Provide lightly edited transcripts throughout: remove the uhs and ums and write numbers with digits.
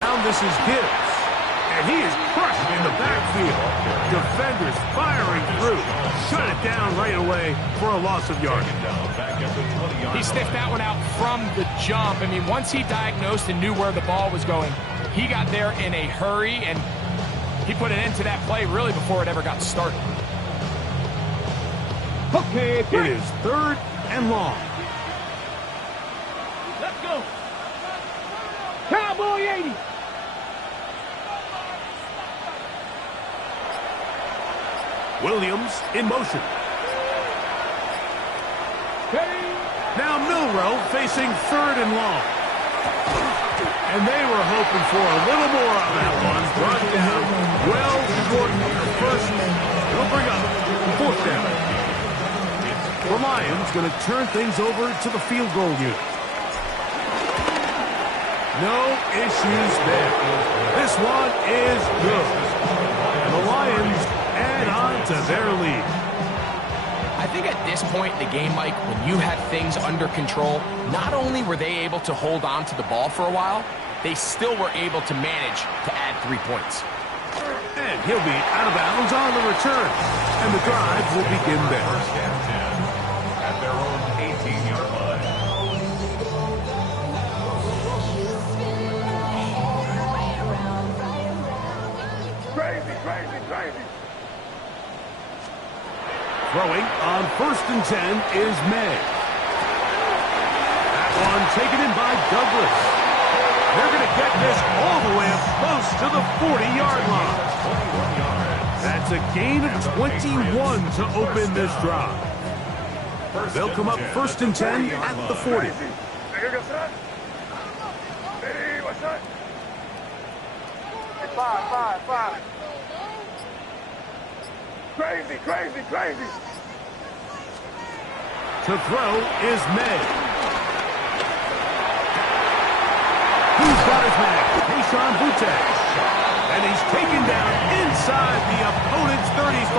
Now this is Gibbs, and he is crushed in the backfield. Defenders firing through. Shut it down right away for a loss of yardage. He sniffed that one out from the jump. I mean, once he diagnosed and knew where the ball was going, he got there in a hurry, and he put an end to that play really before it ever got started. Okay, it is 3rd and long. Let's go. Cowboy 80. Williams in motion. Now Milroe facing 3rd and long. And they were hoping for a little more on that one. Brought down well short of the first. They'll bring up 4th down. The Lions going to turn things over to the field goal unit. No issues there. This one is good. And the Lions add on to their lead. I think at this point in the game, Mike, when you had things under control, not only were they able to hold on to the ball for a while, they still were able to manage to add 3 points. And he'll be out of bounds on the return. And the drive will begin there. First and 10 at their own 18-yard line. Crazy. Throwing on 1st and 10 is May. That one taken in by Douglas. They're going to get this all the way up close to the 40-yard line. 21 yards. That's a gain of 21 to open this drive. They'll come up 1st and 10 at the 40. Five. Crazy. To throw is May. Who's got his man? Kayshon Boutte. And he's taken down inside the opponent's 35.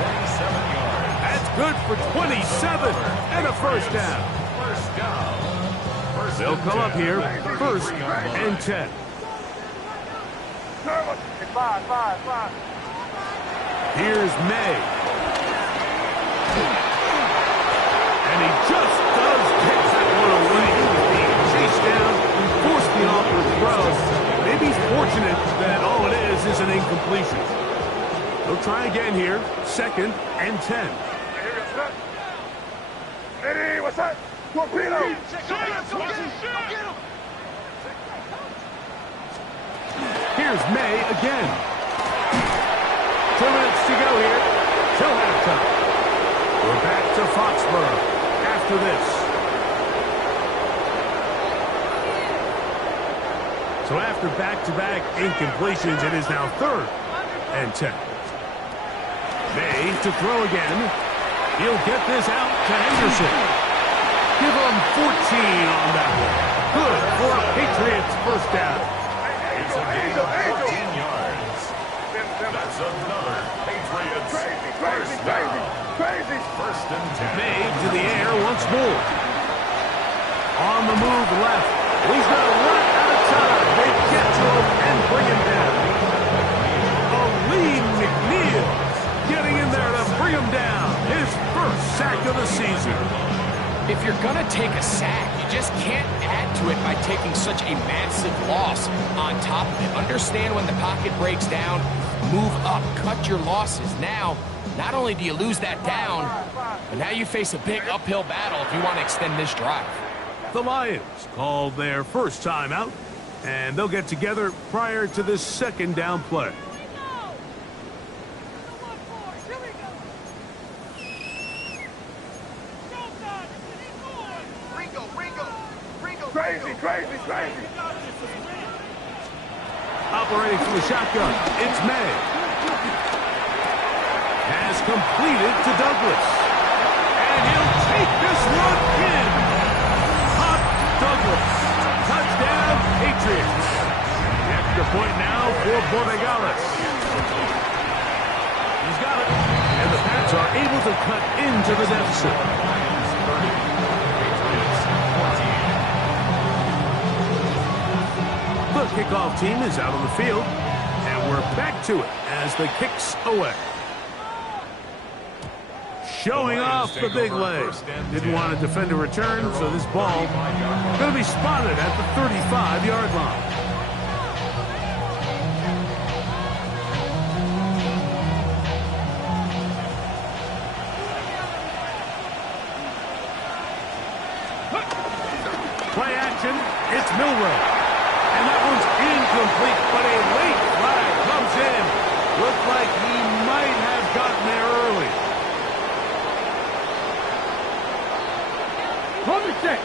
27 yards. That's good for 27 and a 1st down. First down. They'll come up here 1st and 10. Five. Here's May. And he just does take that one away. He was being chased down, forced the awkward throw. Maybe he's fortunate that all it is an incompletion. They'll try again here, 2nd and 10. Eddie, what's that? Torpedo! Here's May again. 2 minutes to go here till halftime. We're back to Foxborough after this. So after back-to-back incompletions, it is now 3rd and 10. May to throw again. He'll get this out to Henderson. Give him 14 on that one. Good for a Patriots 1st down. It's a gain of 14 yards. That's another Patriots first down. First and 10. May to the air once more. On the move left. He's going to run out of time. They get to him and bring him down. Aleem McNeil getting in there to bring him down. His 1st sack of the season. If you're going to take a sack, you just can't add to it by taking such a massive loss on top of it. Understand when the pocket breaks down, move up, cut your losses. Now, not only do you lose that down, but now you face a big uphill battle if you want to extend this drive. The Lions called their 1st timeout, and they'll get together prior to this 2nd down play. Crazy. Operating from the shotgun, it's May. Has completed to Douglas. And he'll take this one in. Hot Douglas. Touchdown, Patriots. The extra point now for Borregales. He's got it. And the Pats are able to cut into the deficit. kickoff team is out on the field, and we're back to it as the kick's away. Showing off the big leg. Didn't want to defend a return, so this ball going to be spotted at the 35-yard line. Play action, it's Milroe. And that one's incomplete, but a late flag comes in. Looked like he might have gotten there early. Hold the check.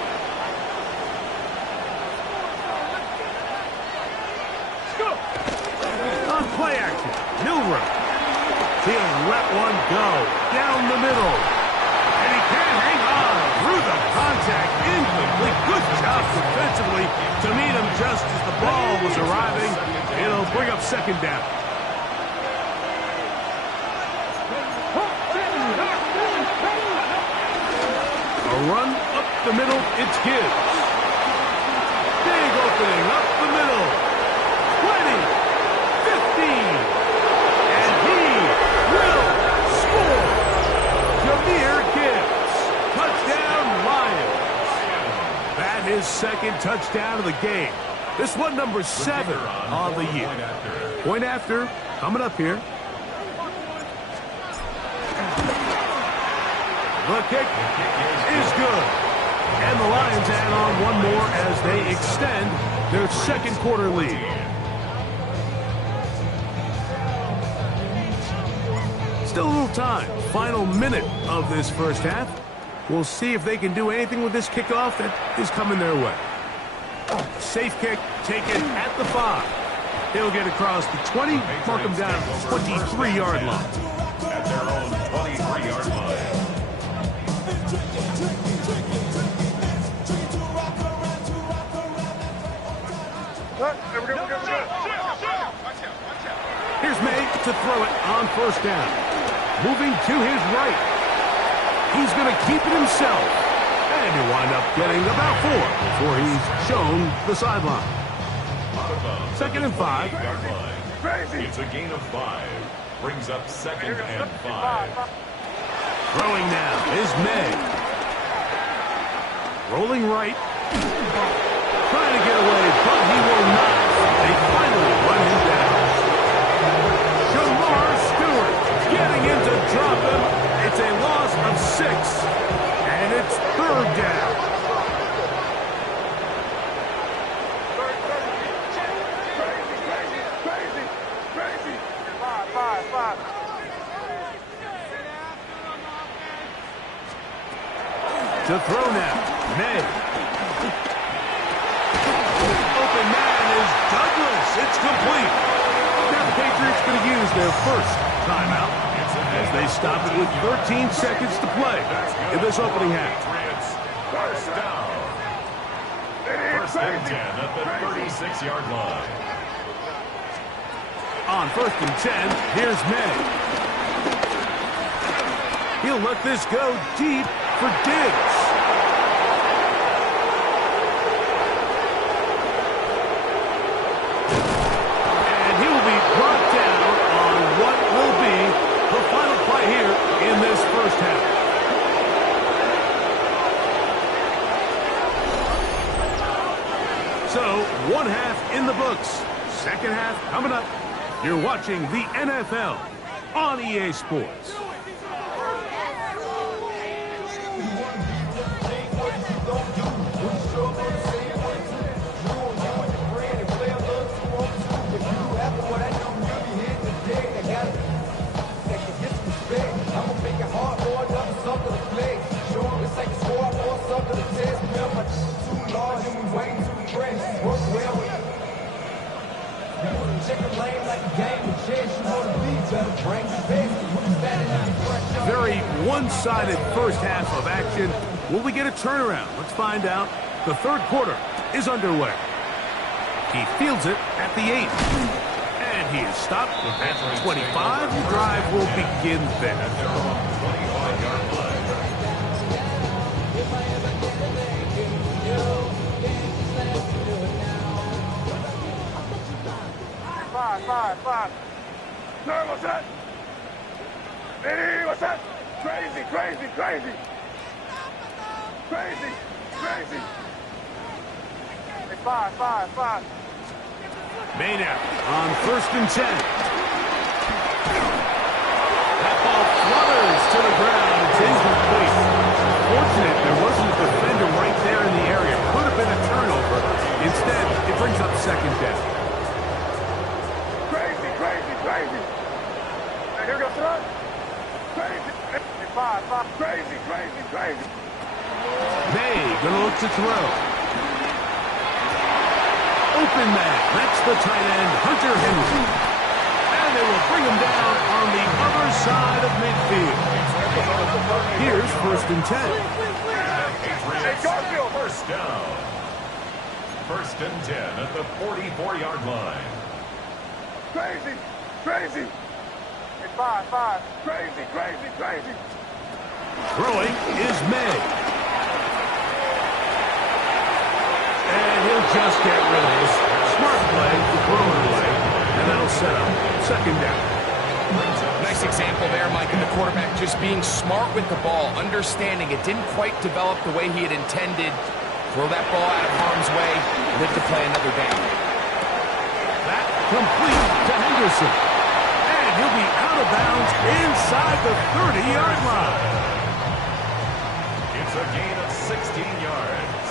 On play action, Milroe. He'll let one go down the middle. And he can't hang on through the contact. Incomplete. Good job defensively to meet him just as the ball was arriving. It'll bring up second down. A run up the middle, it's Gibbs. Big opening up the middle. 20, 15, and he will score. Jahmyr Gibbs, touchdown Lions. That is second touchdown of the game. This one number 7 on the year. Point after, coming up here. The kick is good. And the Lions add on one more as they extend their second quarter lead. Still a little time. Final minute of this first half. We'll see if they can do anything with this kickoff that is coming their way. Safe kick taken at the 5. He'll get across the 20, mark him down at the 23-yard line. At their own 23-yard line. Here's May to throw it on first down. Moving to his right. He's going to keep it himself. And he'll wind up getting about 4 before he's shown the sideline. Second and 5. It's a gain of 5. Brings up second and 5. Throwing now is May. Rolling right. Trying to get away, but he will not. They finally run him down. Shemar Stewart getting in to drop him. It's a loss of 6, and it's third down. Crazy. 5. To throw now, May. Open man is Douglas. It's complete. Now the Patriots going to use their first timeout as they stop it with 13 seconds to play in this opening half. First down. First and 10 at the 36-yard line. On first and 10, here's May. He'll let this go deep for Diggs. And he will be brought down on what will be the final play here in this first half. So, one half in the books. Second half coming up. You're watching the NFL on EA Sports. Very one-sided first half of action. Will we get a turnaround? Let's find out. The third quarter is underway. He fields it at the 8. And he is stopped at the 25. The drive will begin there. 5. Sir, what's that? Hey, what's that? Crazy. Hey, 5. Maynard on 1st and 10. That ball flutters to the ground. It's incomplete. Fortunate there wasn't a defender right there in the area. Could have been a turnover. Instead, it brings up 2nd down. Crazy. Now here goes son. Crazy. Hey, 5. Crazy. May gonna look to throw. Open man. That's the tight end, Hunter Henry. And they will bring him down on the other side of midfield. Here's 1st and 10. Hey, Garfield. First down. 1st and 10 at the 44-yard line. Crazy. Hey, 5. Crazy. Throwing is May. And he'll just get rid of this. Smart play to throw it away. And that'll set up 2nd down. Nice example there, Mike, and the quarterback just being smart with the ball, understanding it didn't quite develop the way he had intended. Throw that ball out of harm's way, live to play another down. That complete to Henderson. And he'll be out of bounds inside the 30-yard line. It's a gain of 16 yards.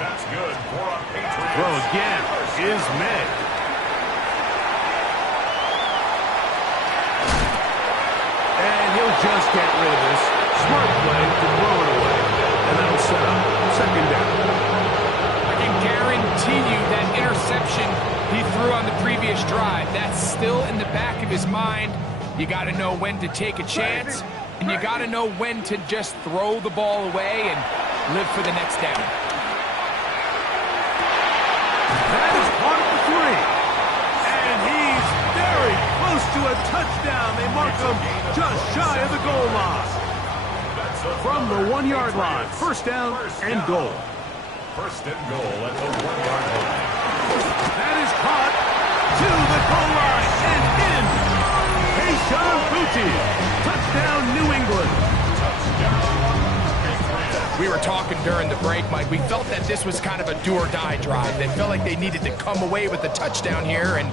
That's good for a Patriots. Throw again is May. And he'll just get rid of this. Smart play to throw it away. And that'll set up 2nd down. I can guarantee you that interception he threw on the previous drive, that's still in the back of his mind. You got to know when to take a chance, and you got to know when to just throw the ball away and live for the next down. That is part of the 3. And he's very close to a touchdown. They mark him just shy of the goal line. From the 1-yard line, 1st down and goal. 1st and goal at the 1-yard line. That is caught to the goal line and in. Kayshon Boutte. Touchdown, New England. We were talking during the break, Mike. We felt that this was kind of a do-or-die drive. They felt like they needed to come away with the touchdown here, and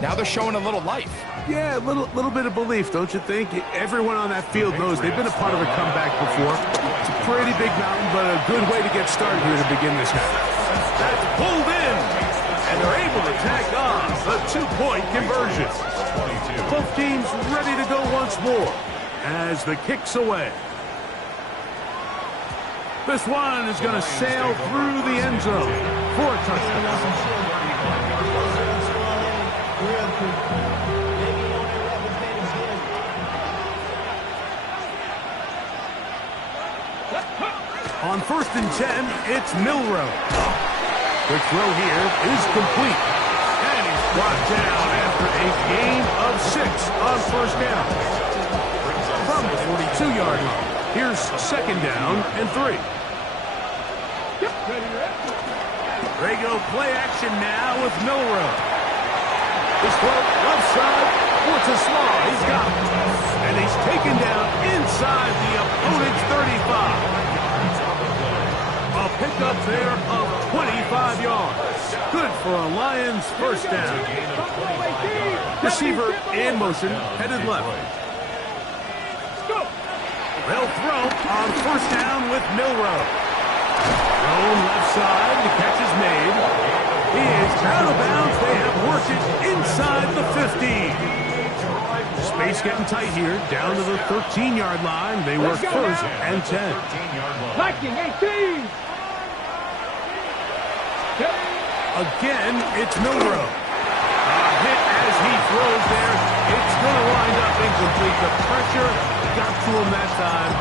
now they're showing a little life. Yeah, a little bit of belief, don't you think? Everyone on that field knows they've been a part of a comeback before. It's a pretty big mountain, but a good way to get started here to begin this half. That's pulled in, and they're able to tack on the 2-point conversion. Both teams ready to go once more as the kick's away. This one is going to sail through the end zone for a touchdown. On 1st and 10, it's Milroe. Quick throw here is complete. And he's brought down after a gain of 6 on 1st down. From the 42-yard line, here's 2nd down and 3. They go play action now with Milroe. This throw left side for Tesla. He's got it. And he's taken down inside the opponent's 35. A pickup there of 25 yards. Good for a Lions 1st down. Receiver in motion, headed left. They'll throw on 1st down with Milroe. Thrown left side, the catch is made. He is out of bounds. They have worked it inside the 15. Space getting tight here, down to the 13-yard line. They work 1st and 10. Viking 18. Again, it's Milroe. A hit as he throws there. It's going to wind up incomplete. The pressure got to him that time,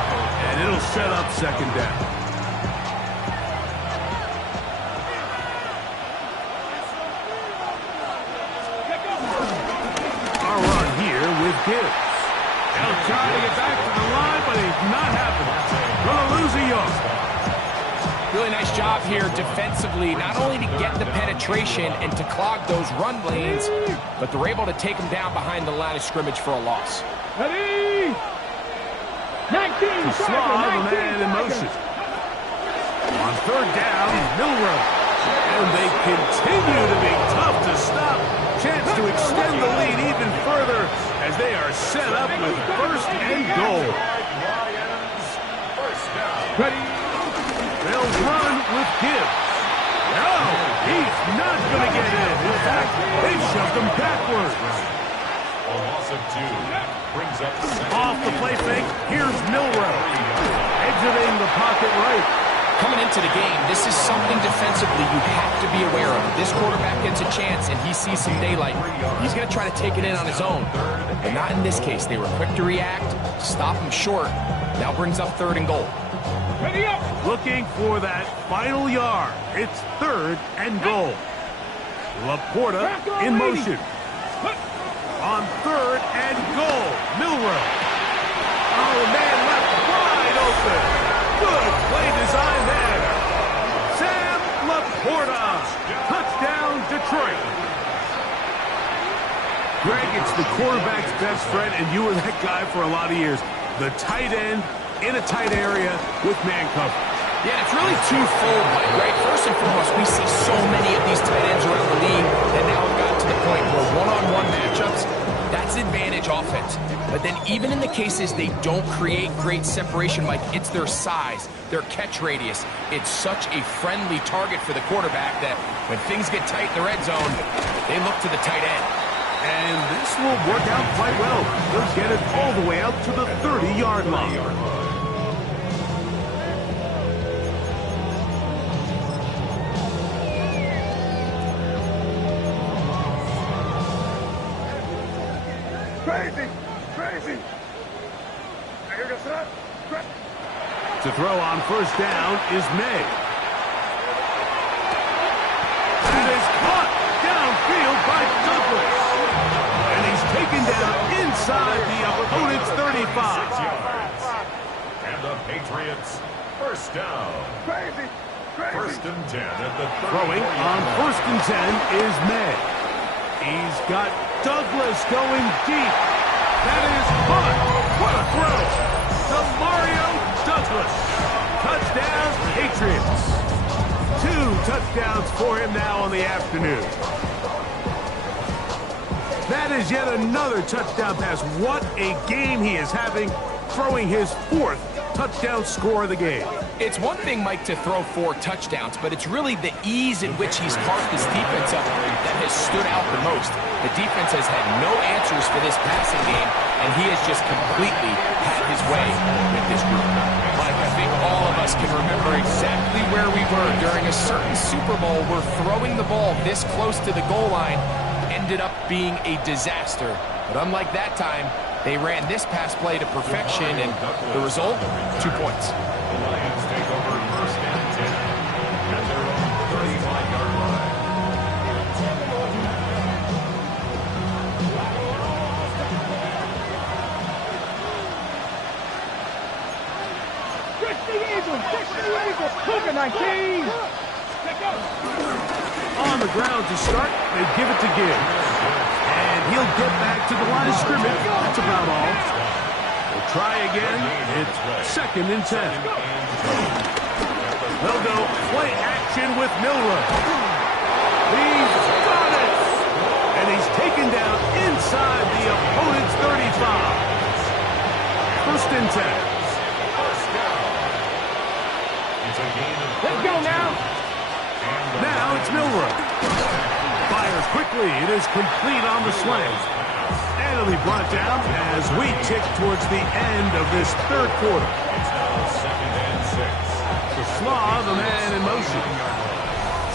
and it'll set up 2nd down. Our run here with Gibbs. They'll try to get back to the line, but he's not happening. Going to lose a yard. Really nice job here defensively, not only to get the penetration and to clog those run lanes, but they're able to take them down behind the line of scrimmage for a loss. Ready? 19 Slaw, the man in motion. On third down, Milroe. And they continue to be tough to stop. Chance to extend the lead even further as they are set up with first and goal. Ready? They'll run with Gibbs. No, he's not going to get in. In fact, they shoved him backwards. A loss of 2 brings up the second. Off the play fake, here's Milroe. Exiting the pocket right. Coming into the game, this is something defensively you have to be aware of. This quarterback gets a chance and he sees some daylight. He's going to try to take it in on his own. But not in this case. They were quick to react, stop him short. Now brings up third and goal. Ready up! Looking for that final yard. It's third and goal. Laporta in motion. On third and goal, Milroe. Oh, man, left wide open. Good play design there. Sam Laporta. Touchdown, Detroit. Greg, it's the quarterback's best friend, and you were that guy for a lot of years. The tight end in a tight area with man cover. Yeah, and it's really twofold, Mike, right? First and foremost, we see so many of these tight ends around the league that now have gotten to the point where one-on-one matchups, that's advantage offense. But then even in the cases they don't create great separation, Mike, it's their size, their catch radius. It's such a friendly target for the quarterback that when things get tight in the red zone, they look to the tight end. And this will work out quite well. They'll get it all the way out to the 30-yard line. Crazy! Crazy! Here goes that. To throw on first down is May. That is caught downfield by Douglas. And he's taken down inside the opponent's 35. And the Patriots, first down. Crazy! Crazy! First and 10 at the 30. Throwing on first and 10 is May. He's got Douglas going deep. That is caught. What a throw. To Mario Douglas. Touchdown, Patriots. 2 touchdowns for him now on the afternoon. That is yet another touchdown pass. What a game he is having, throwing his 4th touchdown score of the game. It's one thing, Mike, to throw 4 touchdowns, but it's really the ease in which he's carved this defense up that has stood out the most. The defense has had no answers for this passing game, and he has just completely had his way with this group. Mike, I think all of us can remember exactly where we were during a certain Super Bowl where throwing the ball this close to the goal line ended up being a disaster. But unlike that time, they ran this pass play to perfection, and the result, 2 points. The Lions take over first and 10 at their own 35-yard line. Catch the Eagles! Catch the Eagles! Cougar 19! On the ground to start, they give it to Gibbs. And he'll get back to the line of scrimmage. That's about all. We'll try again. It's second and 10. They'll go play action with Milroe. He's got it! And he's taken down inside the opponent's 35. First and 10. It's a gain of Let's go now! Now it's Milroe. Fires quickly. It is complete on the sling. And it'll be brought down as we tick towards the end of this third quarter. It's now second and 6. Slaw, the man in motion.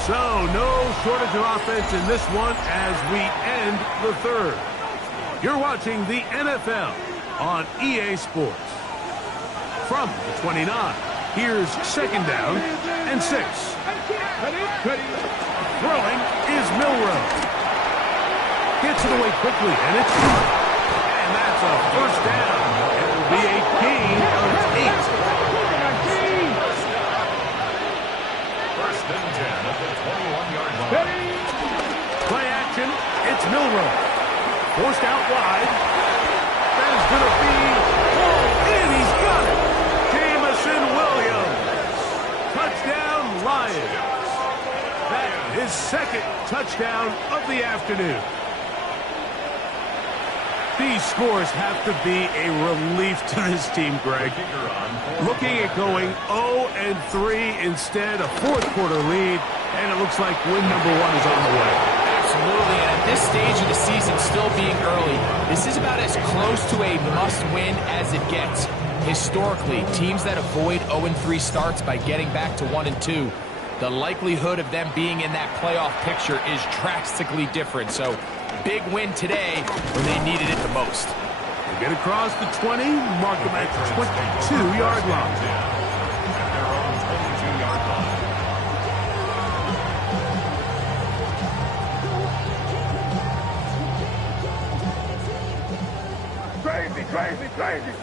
So, no shortage of offense in this one as we end the third. You're watching the NFL on EA Sports. From the 29, here's second down and 6. Ready? Throwing is Milroe. Gets it away quickly, and it's caught. And that's a first down. It will be a gain of 8. First and 10 at the 21-yard line. Play action. It's Milroe. Forced out wide. That is going to be hauled in. He's got it. Jamison Williams. Touchdown, Lions. That is his second touchdown of the afternoon. These scores have to be a relief to this team, Greg. Looking at going 0-3 instead, a fourth quarter lead, and it looks like win number 1 is on the way. Absolutely, and at this stage of the season, still being early, this is about as close to a must-win as it gets. Historically, teams that avoid 0-3 starts by getting back to 1-2, the likelihood of them being in that playoff picture is drastically different. So, big win today when they needed it the most. They get across the 20, mark them at the 22-yard line. At their own 22-yard line. Crazy, crazy, crazy.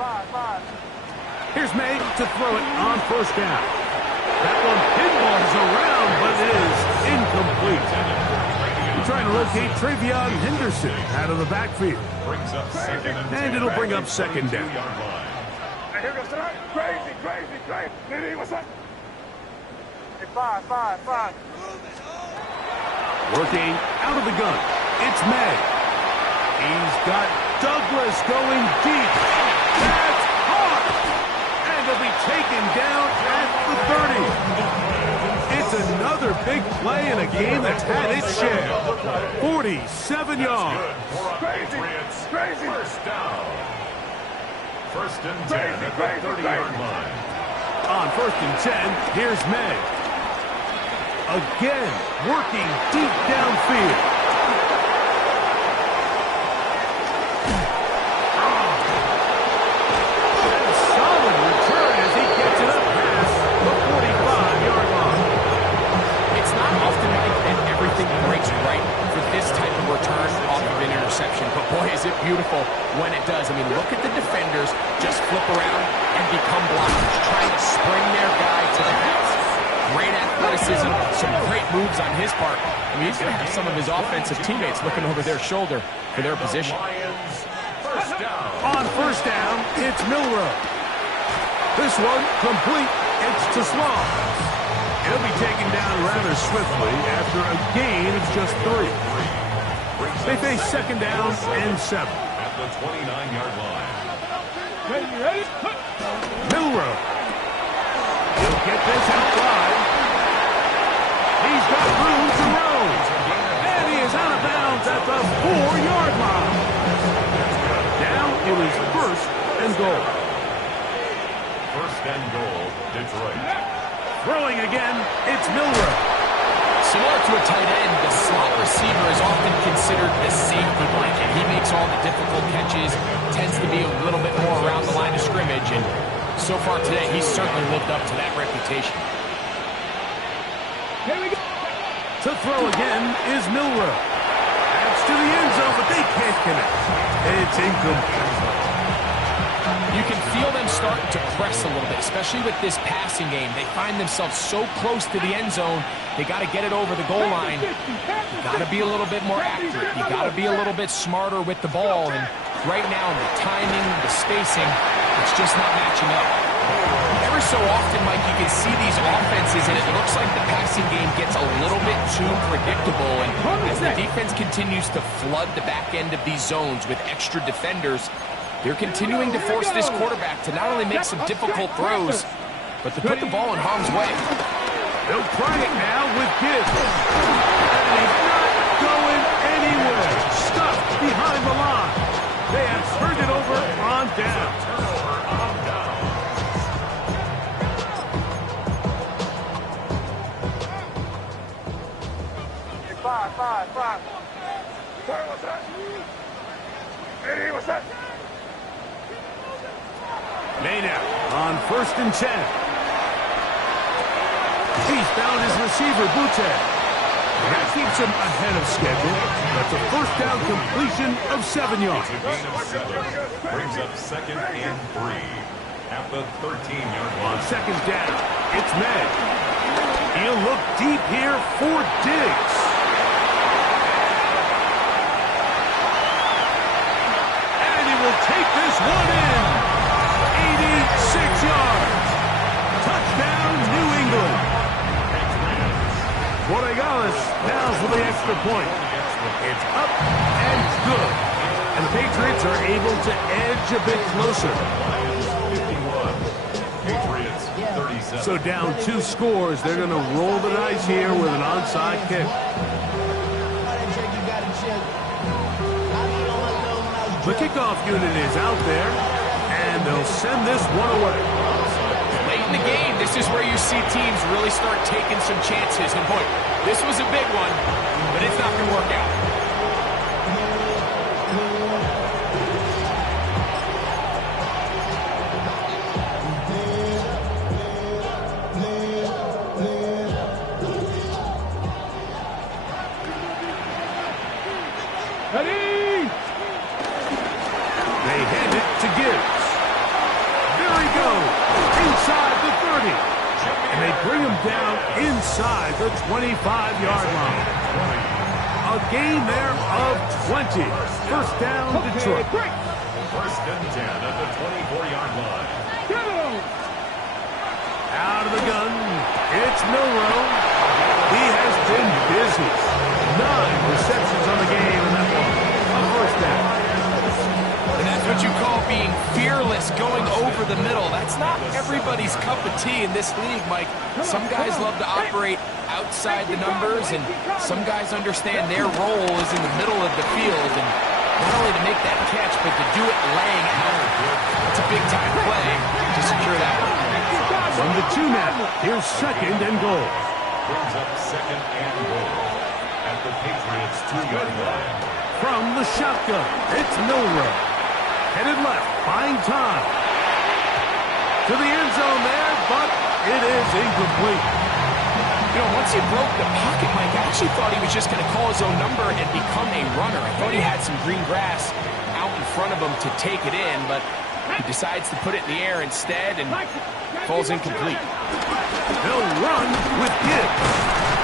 Five. Here's May to throw it on first down. That one pinballs around, but it is incomplete. We're trying to locate Travion Henderson out of the backfield. Brings up second And it'll bring up second down. And here goes tonight. Crazy, crazy, crazy. Nitty, what's up? Hey, five. Working out of the gun. It's May. He's got Douglas going deep. That's hard. And he'll be taken down at the 30. It's another big play in a game that's had its share. 47 yards. Crazy. First down. First and 10 at the 30-yard line. On first and 10, here's May. Again, working deep downfield. Solid return as he gets it up past the 45-yard line. It's not often, Mike, that everything breaks right for this type of return off of an interception. But boy, is it beautiful when it does. I mean, look at the defenders just flip around and become blockers, trying to spring their guy to the house. Great athleticism, some great moves on his part. I mean, he's going to have some of his offensive teammates looking over their shoulder for their position. First down. On first down, it's Milroe. This one complete. It's to Sloan. He'll be taken down rather swiftly after a gain of just 3. They face second down and 7. At the 29-yard line. Ready? Milroe. He'll get this out wide. He's got room to roam. And he is out of bounds at the 4-yard line. Now it is first and goal. First and goal, Detroit. Throwing again, it's Milroe. Similar to a tight end, the slot receiver is often considered the safety blanket. He makes all the difficult catches, tends to be a little bit more around the line of scrimmage, and so far today, he's certainly lived up to that reputation. Here we go. To throw again is Milroe. That's to the end zone, but they can't connect. It's incomplete. You can feel them starting to press a little bit, especially with this passing game. They find themselves so close to the end zone, they got to get it over the goal line. You got to be a little bit more accurate. You got to be a little bit smarter with the ball. And right now, the timing, the spacing, it's just not matching up. Every so often, Mike, you can see these offenses, and it looks like the passing game gets a little bit too predictable. And as the defense continues to flood the back end of these zones with extra defenders, they're continuing to force this quarterback to not only make some difficult throws, but to put the ball in harm's way. They'll try it now with Gibbs. And he's not going anywhere. Stuck behind the line. They have turned it over on down. Five. Sorry, what's that? Eddie, what's that? Maynard on first and 10. He's found his receiver, Butte. That keeps him ahead of schedule. That's a first down completion of 7 yards. It's a gain of 7. Brings up second and 3. at the 13-yard line. Second down. It's May. He'll look deep here for Diggs. And he will take this one in. 86 yards. Touchdown, New England. Borregales now for the extra point. It's up and good. And the Patriots are able to edge a bit closer. So down 2 scores, they're going to roll the dice here with an onside kick. The kickoff unit is out there, and they'll send this one away. Late in the game, this is where you see teams really start taking some chances. And boy, this was a big one, but it's not going to work out. They hand it to Gibbs. There he goes, inside the 30. And they bring him down inside the 25-yard line. A gain there of 20. First down, Detroit. First and 10 at the 24-yard line. Out of the gun, it's Milroe. He has been busy. 9 receptions on the game in that one. A first down. And that's what you call being fearless, going over the middle. That's not everybody's cup of tea in this league, Mike. Some guys love to operate outside the numbers, and some guys understand their role is in the middle of the field. And not only to make that catch, but to do it laying out. It's a big-time play to secure that one. From the 2 now, here's second and goal. Brings up second and goal at the Patriots' 2-yard line. From the shotgun, it's Milroe. Headed left, buying time. To the end zone there, but it is incomplete. You know, once he broke the pocket, Mike, I actually thought he was just going to call his own number and become a runner. I thought he had some green grass out in front of him to take it in, but he decides to put it in the air instead and falls incomplete. They'll run with Gibbs.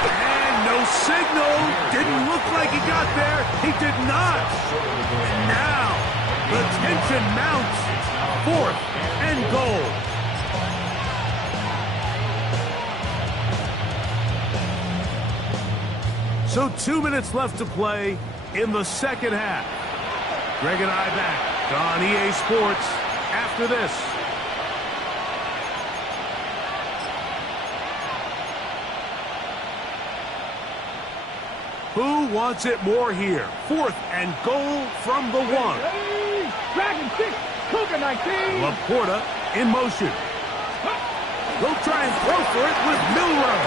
And no signal. Didn't look like he got there. He did not. And now the tension mounts. 4th and goal. So 2 minutes left to play in the second half. Greg and I back on EA Sports after this. Who wants it more here? 4th and goal from the 1. Dragon 6, Cougar 19. Laporta in motion. They'll try and throw for it with Milroe.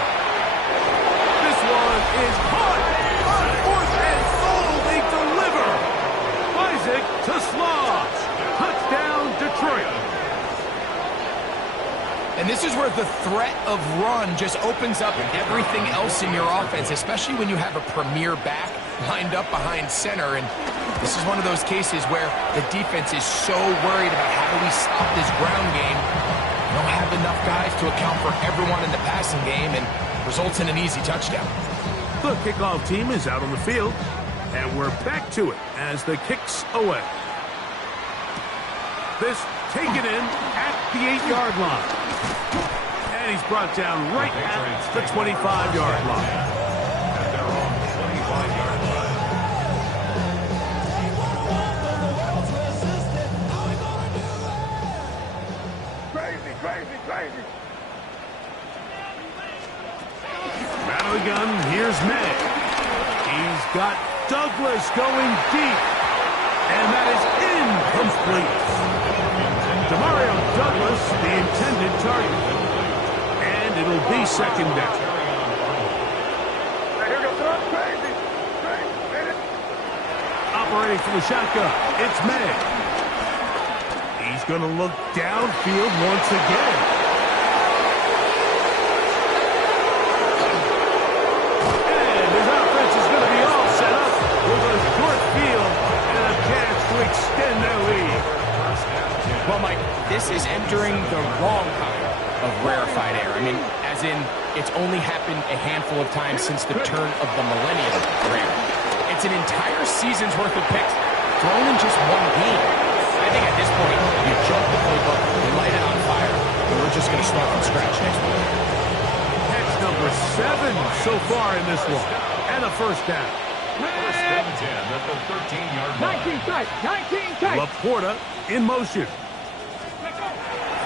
This one is caught. On 4th and goal, they deliver. Isaac to Slaw. Touchdown, Detroit. And this is where the threat of run just opens up everything else in your offense, especially when you have a premier back lined up behind center. And this is one of those cases where the defense is so worried about how do we stop this ground game. They don't have enough guys to account for everyone in the passing game, and results in an easy touchdown. The kickoff team is out on the field, and we're back to it as the kick's away. This taken in at the 8-yard line. And he's brought down right at the 25-yard line. At their own 25-yard line. Crazy, crazy, crazy. Out of the gun, here's May. He's got Douglas going deep. And that is incomplete. Demario Douglas, the intended target. And it'll be second down. Here goes crazy, crazy. Operating from the shotgun, it's May. He's going to look downfield once again. And his offense is going to be all set up with a short field and a chance to extend their lead. Well, Mike, this is entering the of rarefied air. I mean, as in, it's only happened a handful of times since the turn of the millennium. Rare. It's an entire season's worth of picks thrown in just one game. I think at this point, you jump the playbook, you light it on fire, and we're just going to start from scratch next week. Catch number 7 so far in this one, and a first down. First and 10 at the 13-yard line. 19 tight, 19 tight. Laporta in motion.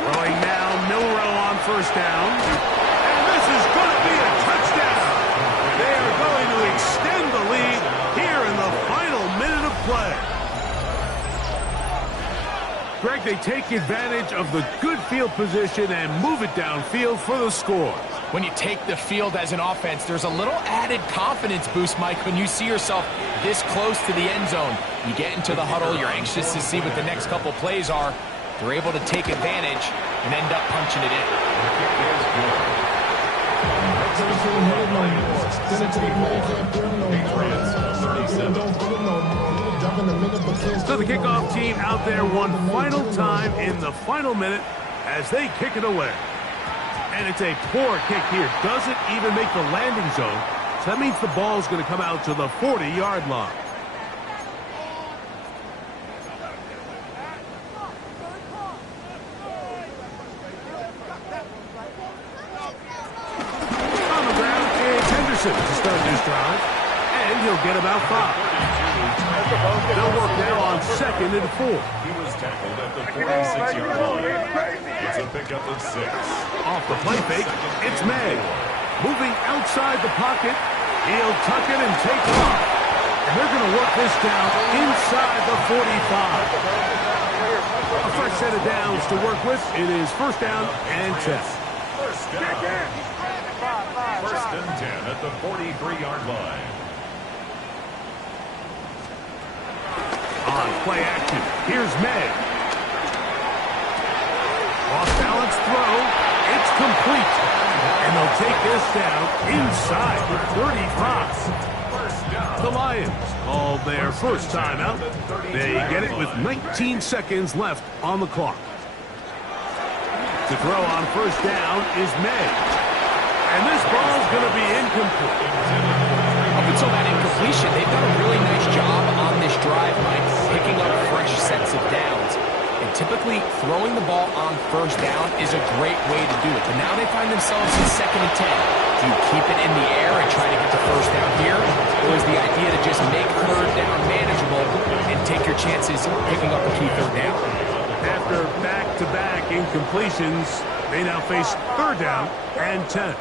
Throwing now, Milroe on first down. And this is going to be a touchdown. They are going to extend the lead here in the final minute of play. Greg, they take advantage of the good field position and move it downfield for the score. When you take the field as an offense, there's a little added confidence boost, Mike, when you see yourself this close to the end zone. You get into the huddle, you're anxious to see what the next couple plays are. They're able to take advantage and end up punching it in. So the kickoff team out there one final time in the final minute as they kick it away. And it's a poor kick here. Doesn't even make the landing zone. So that means the ball's going to come out to the 40-yard line. On the ground is Henderson to start this drive. And he'll get about 5. They'll work now on 2nd and 4. He was tackled at the 46-yard line. It's a pickup of 6. Off the play fake, it's May. Moving outside the pocket, he'll tuck it and take off. And they're going to work this down inside the 45. A fresh set of downs to work with. It is first down and 10. First down. First and 10 at the 43-yard line. On play action, here's May. Off-balance throw, it's complete. And they'll take this down inside the 35. The Lions call their first timeout. They get it with 19 seconds left on the clock. To throw on first down is May. And this ball's going to be incomplete. Up until that incompletion, they've done a really nice job on this drive, Mike, picking up fresh sets of downs. And typically, throwing the ball on first down is a great way to do it. But now they find themselves in 2nd and 10. Do you keep it in the air and try to get the first down here? Or is the idea to just make third down manageable and take your chances picking up a key third down? After back-to-back incompletions, they now face 3rd down and 10.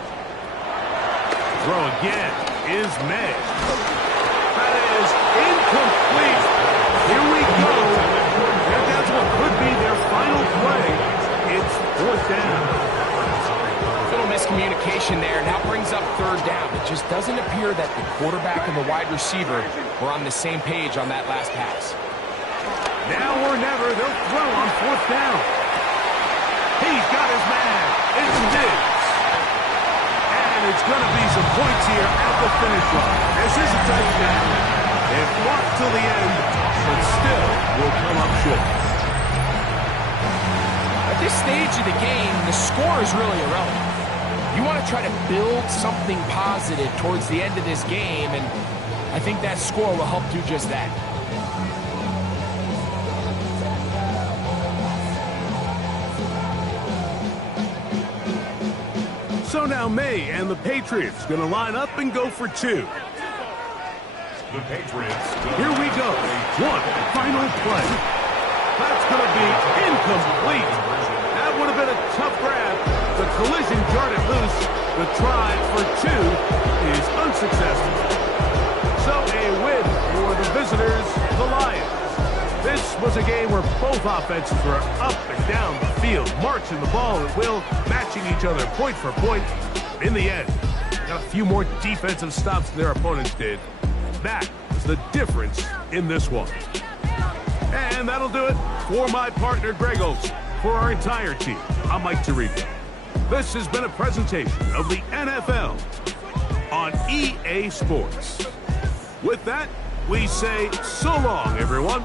Throw again is May. That is incomplete. Here we go. And that's what could be their final play. It's 4th down. Little miscommunication there. Now brings up 3rd down. It just doesn't appear that the quarterback and the wide receiver were on the same page on that last pass. Now or never, they'll throw on 4th down. He's got his man. It's Diggs. And it's going to be some points here at the finish line. This is a touchdown. It fought till the end, but still will come up short. At this stage of the game, the score is really irrelevant. You want to try to build something positive towards the end of this game, and I think that score will help do just that. So now May and the Patriots going to line up and go for 2. The Patriots. Here we go. One final play. That's going to be incomplete. That would have been a tough grab. The collision jarred it loose. The try for 2 is unsuccessful. So a win for the visitors, the Lions. This was a game where both offenses were up and down the field, marching the ball at will, matching each other point for point. In the end, got a few more defensive stops than their opponents did. That was the difference in this one. And that'll do it for my partner, Greg Olsen. For our entire team, I'm Mike Tirico. This has been a presentation of the NFL on EA Sports. With that, we say so long, everyone.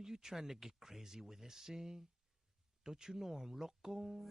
Were you trying to get crazy with this, eh? Don't you know I'm loco?